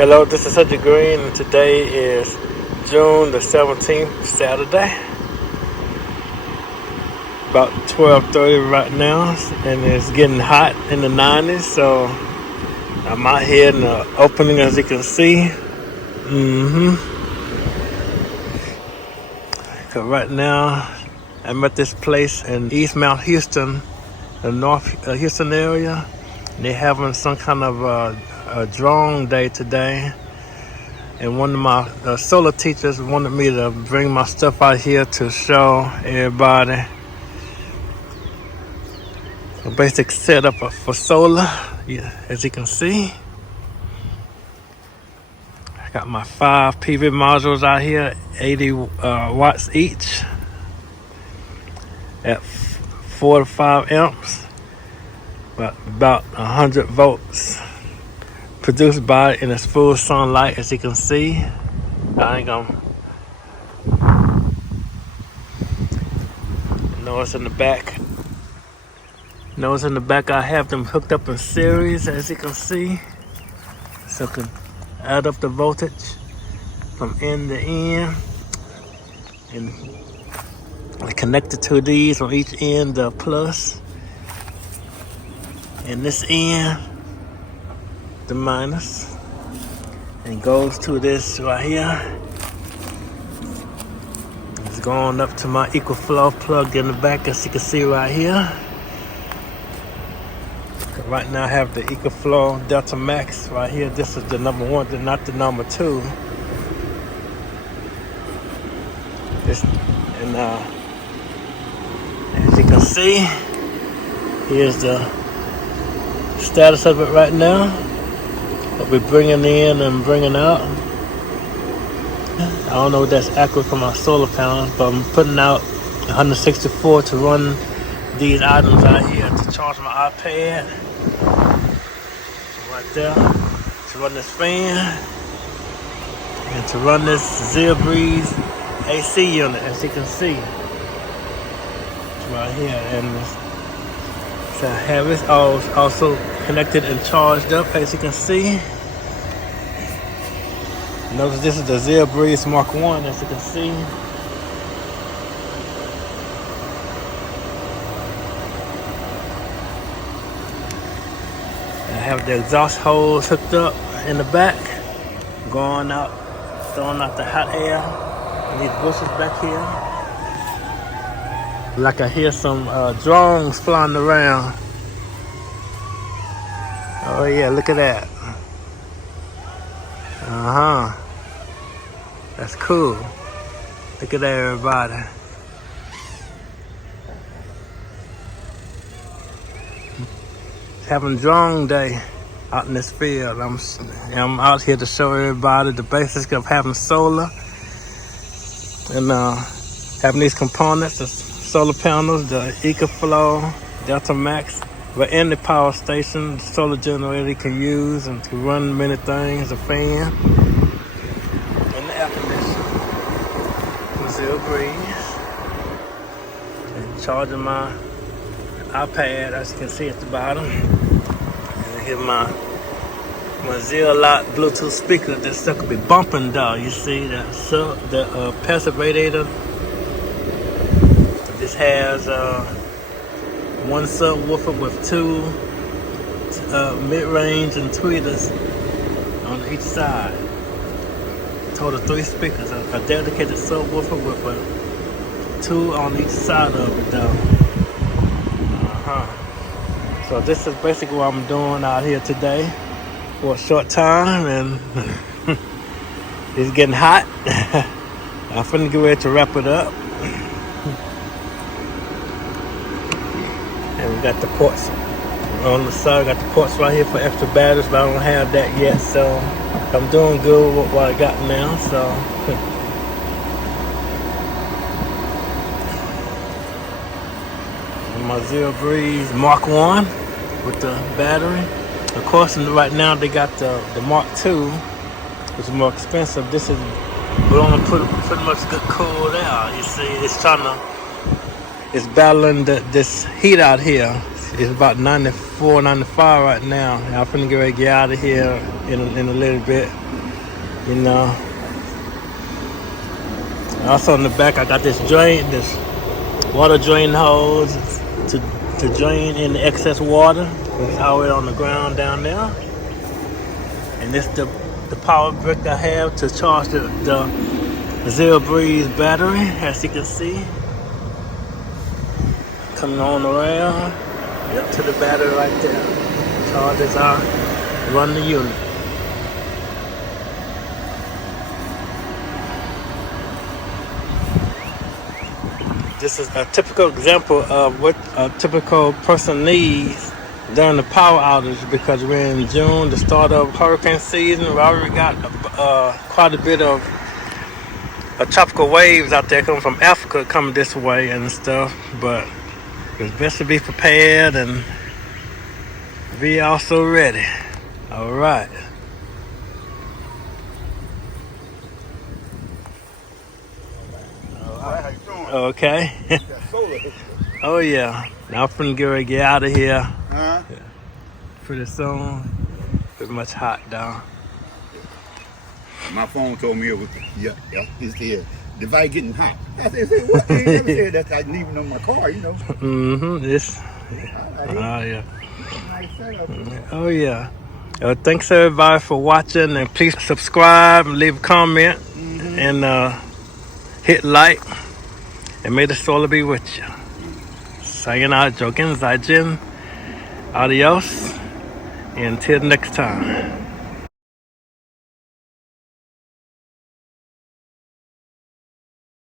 Hello, this is Hunter Green, and today is June the 17th, Saturday. About 12:30 right now, and it's getting hot in the 90s, so I'm out here in the opening, as you can see. So right now, I'm at this place in East Mount Houston, the North Houston area. They're having some kind of a drone day today. And one of my solar teachers wanted me to bring my stuff out here to show everybody a basic setup for solar. Yeah, as you can see, I got my 5 PV modules out here, 80 watts each at 4 to 5 amps, about 100 volts. Produced by in its full sunlight, as you can see. I ain't gonna notice in the back. Notice in the back I have them hooked up in series, as you can see. So I can add up the voltage from end to end. And connected to these on each end, the plus. And this end, the minus. And goes to this right here. It's going up to my EcoFlow plug in the back, as you can see right here. Right now I have the EcoFlow Delta Max right here. This is the number 1, not the number 2. And as you can see, here's the status of it right now. What we're bringing in and bringing out. I don't know if that's accurate for my solar panels, but I'm putting out 164 to run these items out here to charge my iPad. Right there. To run this fan. And to run this ZeaBreeze AC unit, as you can see. Right here. And so I have it also connected and charged up, as you can see. Notice this is the ZeaBreeze Mark 1, as you can see. I have the exhaust hose hooked up in the back, going out, throwing out the hot air in these bushes back here. Like I hear some drones flying around. Oh yeah, look at that. That's cool. Look at that, everybody. Having drone day out in this field. I'm out here to show everybody the basics of having solar and having these components, the solar panels, the EcoFlow Delta Max. But in the power station, the solar generator you can use and to run many things, a fan, and the air conditioner, ZeaBreeze, and charging my iPad, as you can see at the bottom. And here's my Zealot Bluetooth speaker. This stuff could be bumping though. You see the passive radiator. This has one subwoofer with 2 mid-range and tweeters on each side. Total 3 speakers. A dedicated subwoofer with 2 on each side of it though. So this is basically what I'm doing out here today for a short time, and it's getting hot. I'm finna get ready to wrap it up. And we got the ports on the side. Got the ports right here for extra batteries, but I don't have that yet. So I'm doing good with what I got now. So my ZeaBreeze Mark 1 with the battery. Of course, right now they got the Mark 2, which is more expensive. This is only pretty much good cool there. You see, it's battling this heat out here. It's about 94, 95 right now. I'm finna get ready to get out of here in a little bit. You know. Also in the back, I got this water drain hose to drain in the excess water. It's already on the ground down there. And this the power brick I have to charge the Zero Breeze battery, as you can see. Coming on around. Yep, to the battery right there. Charges out, run the unit. This is a typical example of what a typical person needs during the power outage, because we're in June, the start of hurricane season. We already got quite a bit of tropical waves out there coming from Africa coming this way and stuff, but it's best to be prepared and be also ready. All right. How you doing? Okay. Got solar. Oh yeah. Now I'm finna get out of here Huh? pretty soon. Pretty much hot down. My phone told me it was, it's the device getting hot. I said, what? They ain't never said that. I leaving on my car, you know. Mm-hmm. This. Oh yeah. Nice setup. Oh yeah. Thanks everybody for watching, and please subscribe and leave a comment and hit like, and may the solar be with you. Saying out, joking, Zaijin. Adios, and until next time.